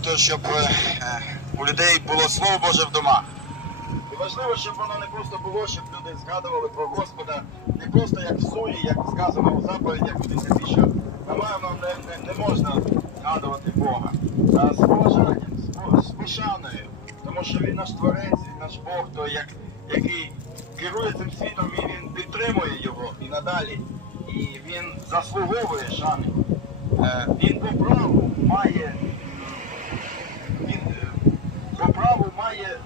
того, щоб е, у людей було Слово Боже в домах. І важливо, щоб воно не просто було, щоб люди згадували про Господа, не просто як в суї, як сказано у заповідях у 10, що напевно не, не, не можна згадувати Бога, а з поважанням, з пошаною, тому що він наш творець, він наш Бог, той, як, який керує цим світом і він підтримує його і надалі. І він заслуговує шани. Е, Він по праву має він е, по праву має е,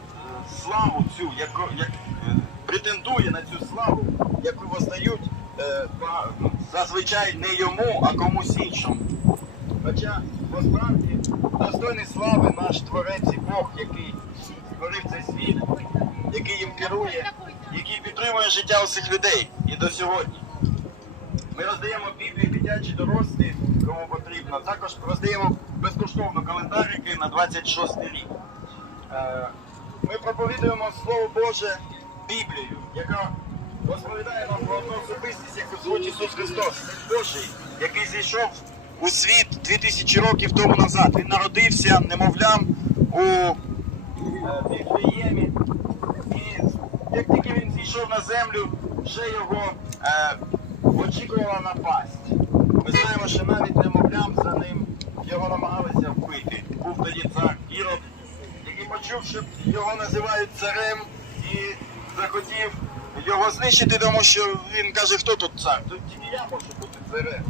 славу цю, яку як е, претендує на цю славу, яку воздають е, зазвичай не йому, а комусь іншому. Хоча насправді достойний слави наш творець і Бог, який створив цей світ, який їм керує, який підтримує життя усіх людей і до сьогодні. Ми роздаємо Біблії дитячі дорослі, кому потрібно. Також роздаємо безкоштовно календарики на 26 рік. Ми проповідуємо Слово Боже Біблію, яка розповідає нам про одну особистість, як Господь Ісус Христос, Божий, який зійшов у світ 2000 років тому назад. Він народився немовлям у е, Віфлеємі. І як тільки він зійшов на землю, вже його е, очікувала напасть. Ми знаємо, що навіть немовлям за ним його намагалися вбити. Був тоді цар Ірод, який почув, що його називають царем і захотів його знищити, тому що він каже, хто тут цар? Тут тільки я можу бути царем.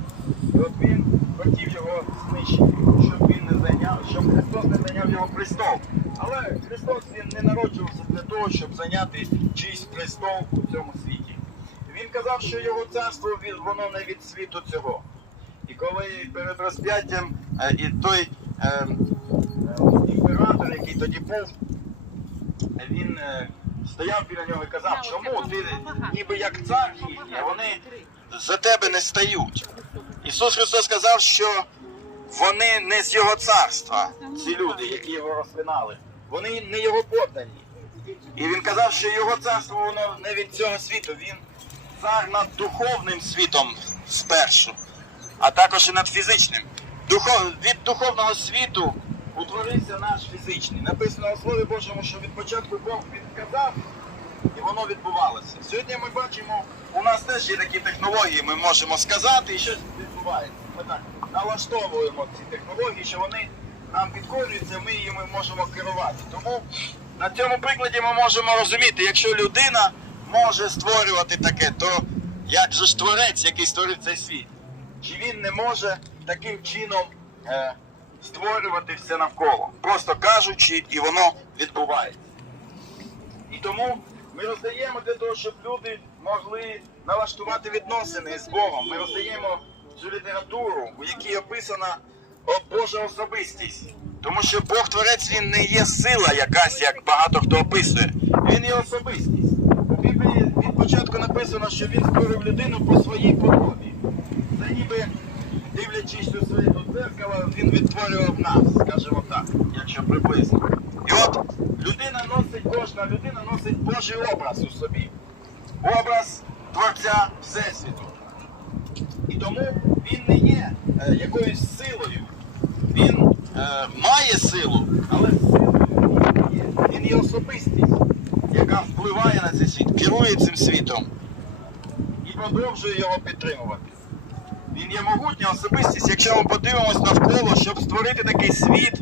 І от він хотів його знищити, щоб він не зайняв, щоб Христос не зайняв його престол. Але Христос він не народжувався для того, щоб зайняти чийсь престол у цьому світі. Він казав, що його царство воно не від світу цього. І коли перед розп'яттям е, і той е, імператор, який тоді був, він е, стояв біля нього і казав, чому ти ніби як цар їхній, а вони за тебе не стають. Ісус Христос сказав, що вони не з його царства, ці люди, які його розпинали. Вони не його поддані. І він казав, що його царство воно не від цього світу. Він цар над духовним світом спершу, а також і над фізичним. Духов... Від духовного світу утворився наш фізичний. Написано у Слові Божому, що від початку Бог відказав, і воно відбувалося. Сьогодні ми бачимо, у нас теж є такі технології, ми можемо сказати, і щось відбувається. Ми так налаштовуємо ці технології, що вони нам підкорюються, ми їми можемо керувати. Тому на цьому прикладі ми можемо розуміти, якщо людина може створювати таке, то як же ж творець, який створив цей світ? Чи він не може таким чином е, створювати все навколо? Просто кажучи, і воно відбувається. І тому ми роздаємо для того, щоб люди могли налаштувати відносини з Богом. Ми роздаємо цю літературу, у якій описана Божа особистість. Тому що Бог Творець він не є сила якась, як багато хто описує. Він є особистість. У Біблії від початку написано, що він створив людину по своїй подобі. Це ніби дивлячись у він відтворював нас, скажімо так, якщо приблизно. І от людина носить кожна людина носить Божий образ у собі. Образ Творця Всесвіту. І тому він не є е, якоюсь силою. Він е, має силу, але силою є. Він є особистість, яка впливає на цей світ, керує цим світом і продовжує його підтримувати. Він є могутня особистість. Якщо ми подивимось навколо, щоб створити такий світ,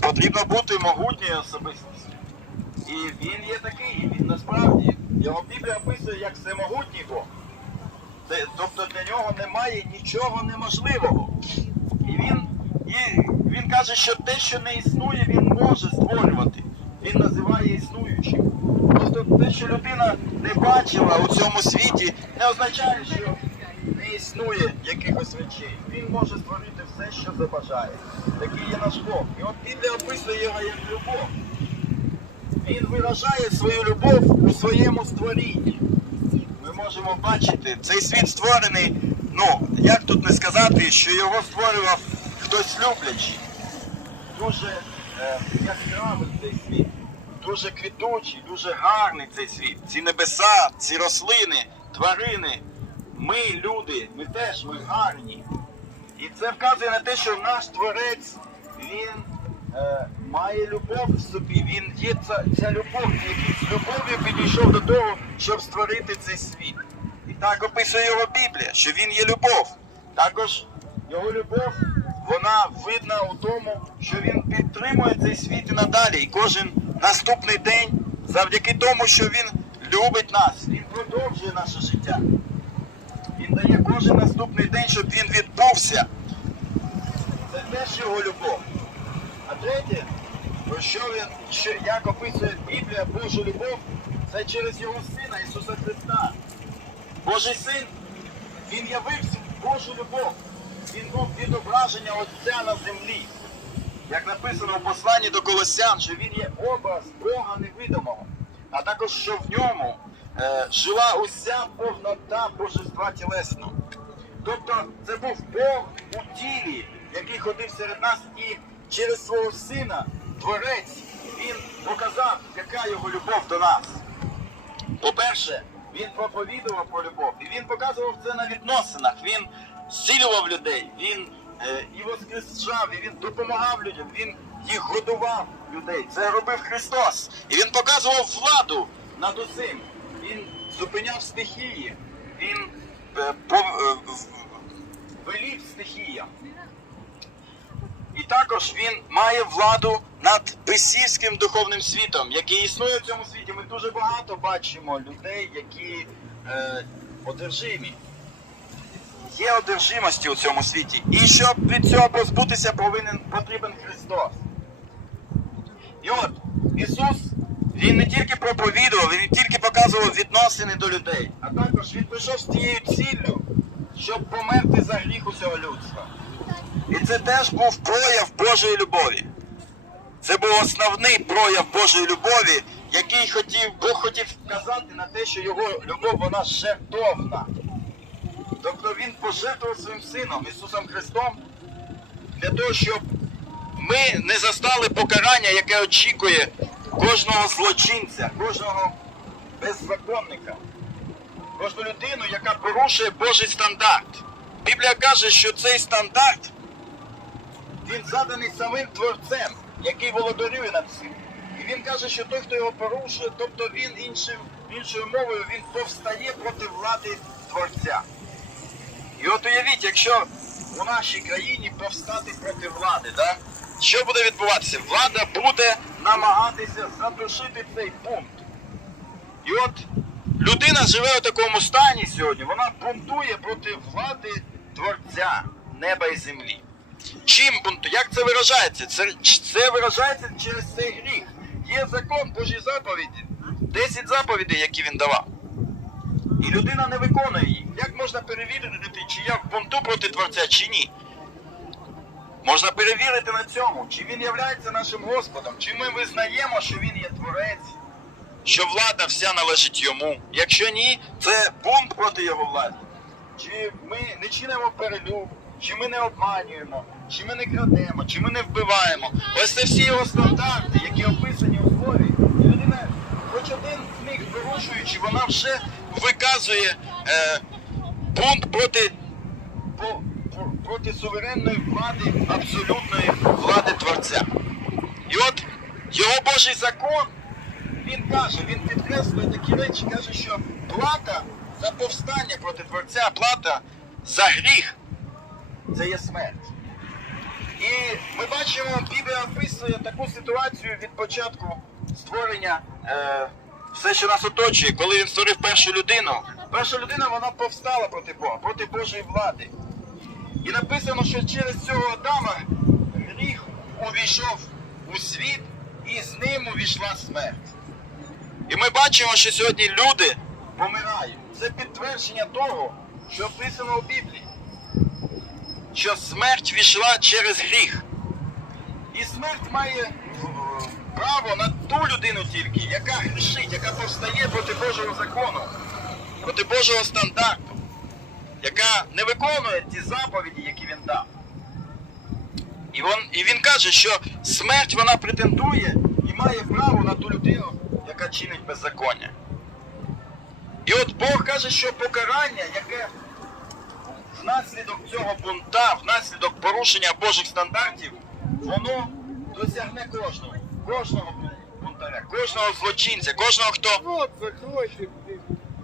потрібно бути могутньою особистістю. І він є такий, він насправді, його Біблія описує як всемогутній Бог. Тобто для нього немає нічого неможливого. І він, і він каже, що те, що не існує, він може створювати. Він називає існуючим. Просто те, що людина не бачила у цьому світі, не означає, що не існує якихось речей. Він може створити все, що забажає. Такий є наш Бог. І от Біблія описує його як любов. Він виражає свою любов у своєму створінні. Ми можемо бачити, цей світ створений, ну, як тут не сказати, що його створював хтось люблячий. дуже е, яскравий цей світ, дуже квітучий, дуже гарний цей світ. Ці небеса, ці рослини, тварини. Ми, люди, ми теж ми гарні. І це вказує на те, що наш творець, він е, має любов в собі. Він є ця, ця любов, який з любов'ю підійшов до того, щоб створити цей світ. І так описує його Біблія, що він є любов. Також його любов, вона видна у тому, що він підтримує цей світ і надалі. І кожен наступний день, завдяки тому, що він любить нас, він продовжує наше життя. Він дає кожен наступний день, щоб він відбувся. Це теж його любов. А третє, про що він, що, як описує Біблія Божу любов, це через його Сина Ісуса Христа. Божий син, він явився Божу любов. Він був відображення Отця на землі. Як написано в посланні до Колосян, що він є образ Бога невидимого, а також що в ньому жила уся повнота божества тілесного. Тобто це був Бог у тілі, який ходив серед нас, і через свого сина, Творець, він показав, яка його любов до нас. По-перше, він проповідував про любов, і він показував це на відносинах. Він зцілював людей, він е, і воскрешав, і він допомагав людям, він їх годував людей. Це робив Христос. І він показував владу над усім. Він зупиняв стихії, він е, е, велів стихіям. І також він має владу над бесівським духовним світом, який існує в цьому світі. Ми дуже багато бачимо людей, які е, одержимі. Є одержимості у цьому світі. І щоб від цього позбутися, повинен потрібен Христос. І от Ісус, Він не тільки проповідував, Він не тільки показував відносини до людей, а також Він прийшов з тією ціллю, щоб померти за гріх усього людства. І це теж був прояв Божої любові. Це був основний прояв Божої любові, який хотів, Бог хотів вказати на те, що його любов вона жертовна. Тобто він пожертвував своїм сином Ісусом Христом для того, щоб ми не застали покарання, яке очікує кожного злочинця, кожного беззаконника, кожну людину, яка порушує Божий стандарт. Біблія каже, що цей стандарт він заданий самим творцем, який володарює над цим. І він каже, що той, хто його порушує, тобто він іншим, іншою мовою, він повстає проти влади творця. І от уявіть, якщо у нашій країні повстати проти влади, да? що буде відбуватися? Влада буде намагатися задушити цей пункт. От людина живе у такому стані сьогодні, вона бунтує проти влади Творця неба і землі. Чим бунтує? Як це виражається? Це, це виражається через цей гріх. Є закон Божі заповіді, 10 заповідей, які він давав. І людина не виконує їх. Як можна перевірити, чи я в бунту проти Творця, чи ні? Можна перевірити на цьому, чи він являється нашим Господом, чи ми визнаємо, що він є Творець, що влада вся належить йому. Якщо ні, це бунт проти його влади. Чи ми не чинимо перелюб, чи ми не обманюємо, чи ми не крадемо, чи ми не вбиваємо. Ось це всі його стандарти, які описані у слові. І людина, хоч один з них порушуючи, вона вже виказує е, бунт проти, по, про- проти суверенної влади, абсолютної влади Творця. І от його Божий закон, він каже, він підкреслює такі речі, каже, що плата за повстання проти Творця, плата за гріх це є смерть. І ми бачимо, Біблія описує таку ситуацію від початку створення е, все, що нас оточує, коли він створив першу людину. Перша людина вона повстала проти Бога, проти Божої влади. І написано, що через цього Адама гріх увійшов у світ, і з ним увійшла смерть. І ми бачимо, що сьогодні люди помирають. Це підтвердження того, що описано у Біблії. Що смерть війшла через гріх. І смерть має е, право на ту людину тільки, яка грішить, яка повстає проти Божого закону, проти Божого стандарту, яка не виконує ті заповіді, які він дав. І він, і він каже, що смерть вона претендує і має право на ту людину, яка чинить беззаконня. І от Бог каже, що покарання, яке внаслідок цього бунта, внаслідок порушення Божих стандартів, воно досягне кожного, кожного бунтаря, кожного злочинця, кожного, хто.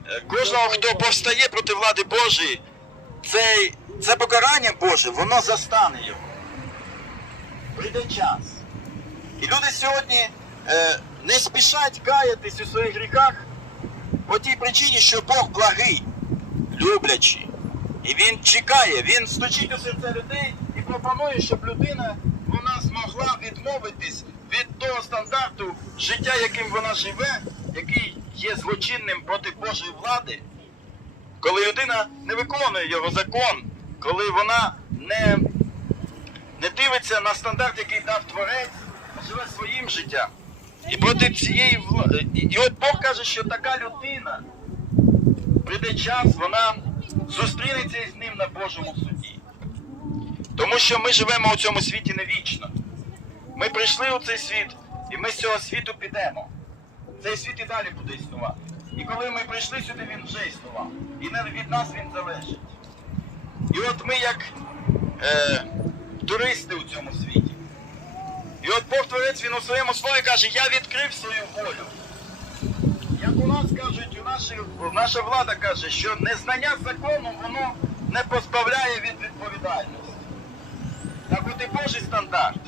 Е, Кожного, хто повстає проти влади Божої, цей, це покарання Боже, воно застане його. Прийде час. І люди сьогодні е, не спішать каятись у своїх гріхах по тій причині, що Бог благий, люблячий. І він чекає, він стучить у серця людей і пропонує, щоб людина вона змогла відмовитись від того стандарту життя, яким вона живе, який є злочинним проти Божої влади, коли людина не виконує його закон, коли вона не, не дивиться на стандарт, який дав Творець, а живе своїм життям. І проти цієї влади. І, от Бог каже, що така людина прийде час, вона зустрінеться із ним на Божому суді. Тому що ми живемо у цьому світі не вічно. Ми прийшли у цей світ, і ми з цього світу підемо. Цей світ і далі буде існувати. І коли ми прийшли сюди, він вже існував. І не від нас він залежить. І от ми як е, туристи у цьому світі. І от Бог Творець він у своєму слові каже, я відкрив свою волю. Як у нас кажуть, у наші, наша влада каже, що незнання закону воно не позбавляє від відповідальності. Так от і Божий стандарт.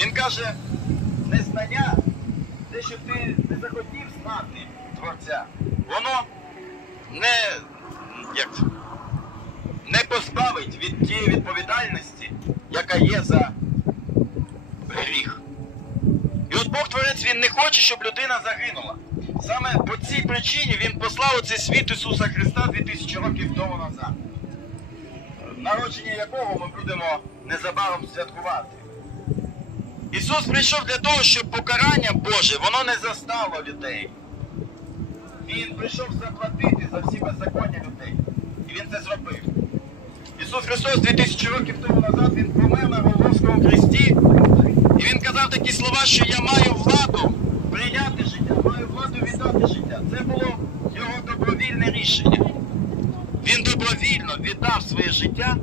Він каже, незнання, те, що ти не захотів знати Творця, воно не, як, не позбавить від тієї відповідальності, яка є за гріх. І от Бог Творець він не хоче, щоб людина загинула. Саме по цій причині він послав цей світ Ісуса Христа 2000 років тому назад. Народження якого ми будемо незабаром святкувати. Ісус прийшов для того, щоб покарання Боже, воно не застало людей. Він прийшов заплатити за всі беззаконня людей. І Він це зробив. Ісус Христос 2000 років тому назад Він помер на Голгофському хресті. І він казав такі слова, що я маю владу прийняти життя, маю владу віддати життя. Це було його добровільне рішення. Він добровільно віддав своє життя,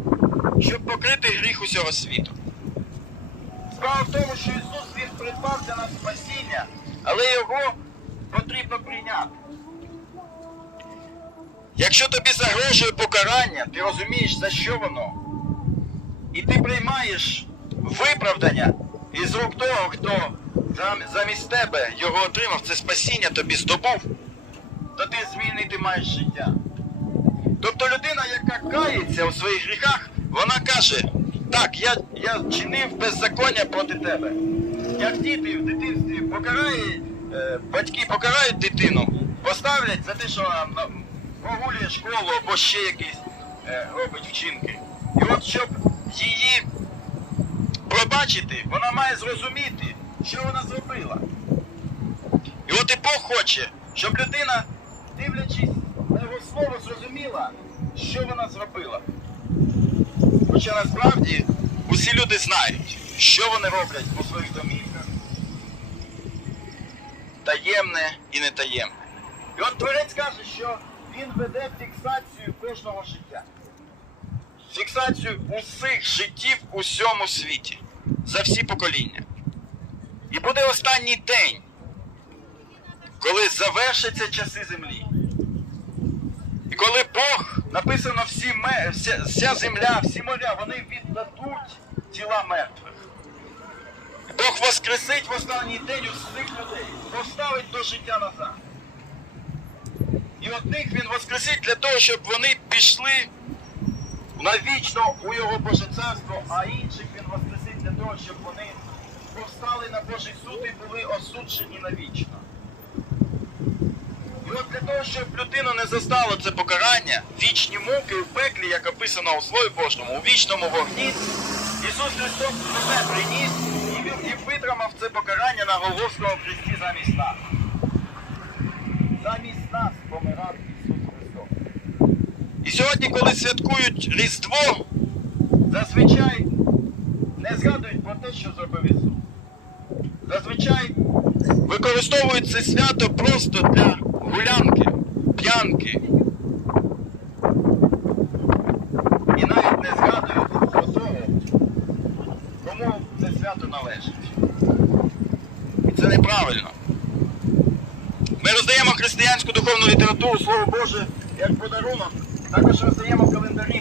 щоб покрити гріх усього світу. Справа в тому, що Ісус Він придбав для нас спасіння, але його потрібно прийняти. Якщо тобі загрожує покарання, ти розумієш, за що воно, і ти приймаєш виправдання із рук того, хто замість тебе його отримав, це спасіння тобі здобув, то ти звільнити маєш життя. Тобто людина, яка кається у своїх гріхах, вона каже, так, я, я чинив беззаконня проти тебе. Як діти в дитинстві покарає, е, батьки покарають дитину, поставлять за те, що ну, прогулює школу або ще якісь е, робить вчинки. І от щоб її пробачити, вона має зрозуміти, що вона зробила. І от і Бог хоче, щоб людина, дивлячись на його слово, зрозуміла, що вона зробила. Хоча насправді усі люди знають, що вони роблять у своїх домівках, таємне і нетаємне. І от Творець каже, що він веде фіксацію кожного життя. Фіксацію усіх життів у всьому світі за всі покоління. І буде останній день, коли завершаться часи землі. І коли Бог написано всі вся, вся земля, всі моря, вони віддадуть тіла мертвих. Бог воскресить в останній день усіх людей, поставить до життя назад. І одних він воскресить для того, щоб вони пішли навічно у його Боже царство, а інших він воскресить для того, щоб вони повстали на Божий суд і були осуджені навічно. І от для того, щоб людину не застало це покарання, вічні муки в пеклі, як описано у Слові Божому, у вічному вогні, Ісус Христос себе приніс і, витримав це покарання на Голгофському хресті замість нас. Замість нас помирав Ісус Христос. І сьогодні, коли святкують Різдво, зазвичай не згадують про те, що зробив Ісус. Зазвичай використовують це свято просто для гулянки, п'янки. І навіть не згадують про того, кому це свято належить. І це неправильно. Ми роздаємо християнську духовну літературу, Слово Боже, як подарунок. Також роздаємо календарі